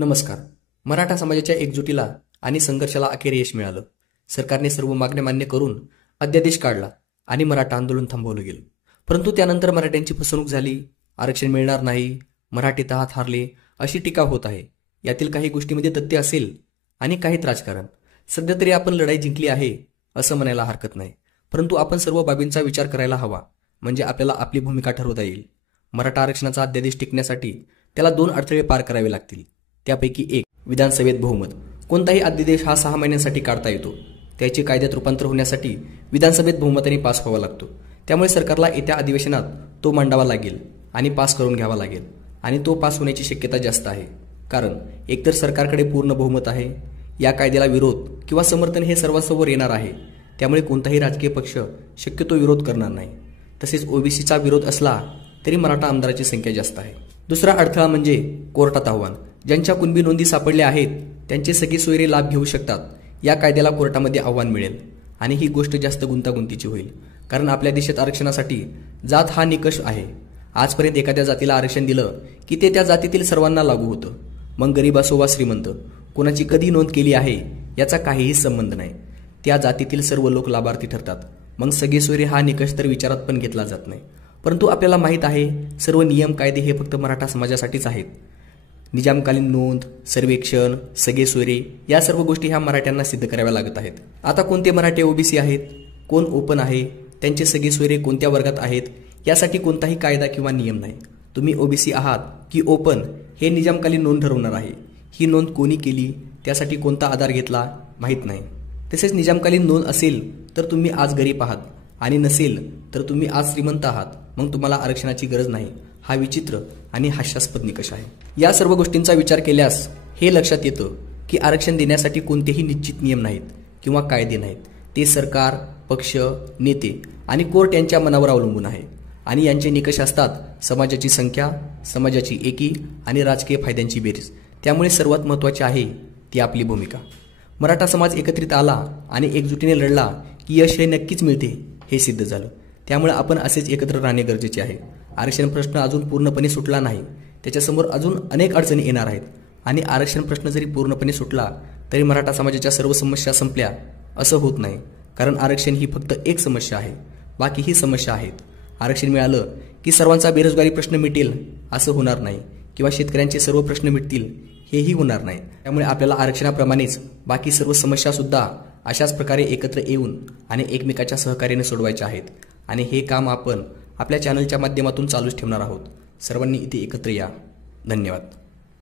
नमस्कार. मराठा समाजाच्या एकजुटीला आणि संघर्षाला अखेर यश मिळालं. सरकारने सर्व मागण्या मान्य करून अध्यादेश काढला आणि मराठा आंदोलन थांबवलं गेलं. परंतु त्यानंतर मराठ्यांची फसवणूक झाली, आरक्षण मिळणार नाही, मराठी तहात हारले अशी टीका होत आहे. यातील काही गोष्टीमध्ये तथ्य असेल आणि काहीत राजकारण. सध्या तरी आपण लढाई जिंकली आहे असं म्हणायला हरकत नाही, परंतु आपण सर्व बाबींचा विचार करायला हवा, म्हणजे आपल्याला आपली भूमिका ठरवता येईल. मराठा आरक्षणाचा अध्यादेश टिकण्यासाठी त्याला 2 अडथळे पार करावे लागतील. त्यापैकी एक, विधानसभेत बहुमत. कोणताही अध्यादेश हा 6 महिन्यांसाठी काढता येतो. त्याचे कायद्यात रूपांतर होण्यासाठी विधानसभेत बहुमताने पास व्हावा लागतो. त्यामुळे सरकारला येत्या अधिवेशनात तो मांडावा लागेल आणि पास करून घ्यावा लागेल, आणि तो पास होण्याची शक्यता जास्त आहे. कारण एकतर सरकारकडे पूर्ण बहुमत आहे, या कायद्याला विरोध किंवा समर्थन हे सर्वांसमोर येणार आहे. त्यामुळे कोणताही राजकीय पक्ष शक्यतो विरोध करणार नाही. तसेच ओबीसीचा विरोध असला तरी मराठा आमदाराची संख्या जास्त आहे. दुसरा अडथळा म्हणजे कोर्टात आव्हान. ज्यांच्या कुणबी नोंदी सापडल्या आहेत त्यांचे सगळे सोयरे लाभ घेऊ शकतात. या कायद्याला कोर्टामध्ये आव्हान मिळेल आणि ही गोष्ट जास्त गुंतागुंतीची होईल. कारण आपल्या देशात आरक्षणासाठी जात हा निकष आहे. आजपर्यंत एखाद्या जातीला आरक्षण दिलं की ते त्या जातीतील सर्वांना लागू होतं. मग गरीब असो वा श्रीमंत, कोणाची कधी नोंद केली आहे याचा काहीही संबंध नाही. त्या जातीतील सर्व लोक लाभार्थी ठरतात. मग सगळे सोयरे हा निकष तर विचारात पण घेतला जात नाही. परंतु आपल्याला माहीत आहे, सर्व नियम कायदे हे फक्त मराठा समाजासाठीच आहेत. निजामकालीन नोंद, सर्वेक्षण, सगळे सोयरे या सर्व गोष्टी ह्या मराठ्यांना सिद्ध कराव्या लागत आहेत. आता कोणते मराठे ओबीसी आहेत, कोण ओपन आहे, त्यांचे सगळे सोयरे कोणत्या वर्गात आहेत, यासाठी कोणताही कायदा किंवा नियम नाही. तुम्ही ओबीसी आहात की ओपन हे निजामकालीन नोंद ठरवणार आहे. ही नोंद कोणी केली, त्यासाठी कोणता आधार घेतला, माहीत नाही. तसेच निजामकालीन नोंद असेल तर तुम्ही आज गरीब आहात आणि नसेल तर तुम्ही आज श्रीमंत आहात, मग तुम्हाला आरक्षणाची गरज नाही. हा विचित्र आणि हास्यास्पद निकष आहे. या सर्व गोष्टींचा विचार केल्यास हे लक्षात येतं की आरक्षण देण्यासाठी कोणतेही निश्चित नियम नाहीत किंवा कायदे नाहीत. ते सरकार, पक्ष, नेते आणि कोर्ट यांच्या मनावर अवलंबून आहे. आणि यांचे निकष असतात समाजाची संख्या, समाजाची एकी आणि राजकीय फायद्यांची बेरीज. त्यामुळे सर्वात महत्त्वाचे आहे ती आपली भूमिका. मराठा समाज एकत्रित आला आणि एकजुटीने लढला की यश हे नक्कीच मिळते, हे सिद्ध झालं. त्यामुळे आपण असेच एकत्र राहणे गरजेचे आहे. आरक्षण प्रश्न अजून पूर्णपणे सुटला नाही. त्याच्यासमोर अजून अनेक अडचणी येणार आहेत. आणि आरक्षण प्रश्न जरी पूर्णपणे सुटला तरी मराठा समाजाच्या सर्व समस्या संपल्या असं होत नाही. कारण आरक्षण ही फक्त एक समस्या आहे, बाकीही समस्या आहेत. आरक्षण मिळालं की सर्वांचा बेरोजगारी प्रश्न मिटेल असं होणार नाही, किंवा शेतकऱ्यांचे सर्व प्रश्न मिटतील हेही होणार नाही. त्यामुळे आपल्याला आरक्षणाप्रमाणेच बाकी सर्व समस्यासुद्धा अशाच प्रकारे एकत्र येऊन आणि एकमेकाच्या सहकार्याने सोडवायच्या आहेत. आणि हे काम आपण आपल्या चॅनलच्या माध्यमातून चालूच ठेवणार आहोत. सर्वांनी इथे एकत्र या. धन्यवाद.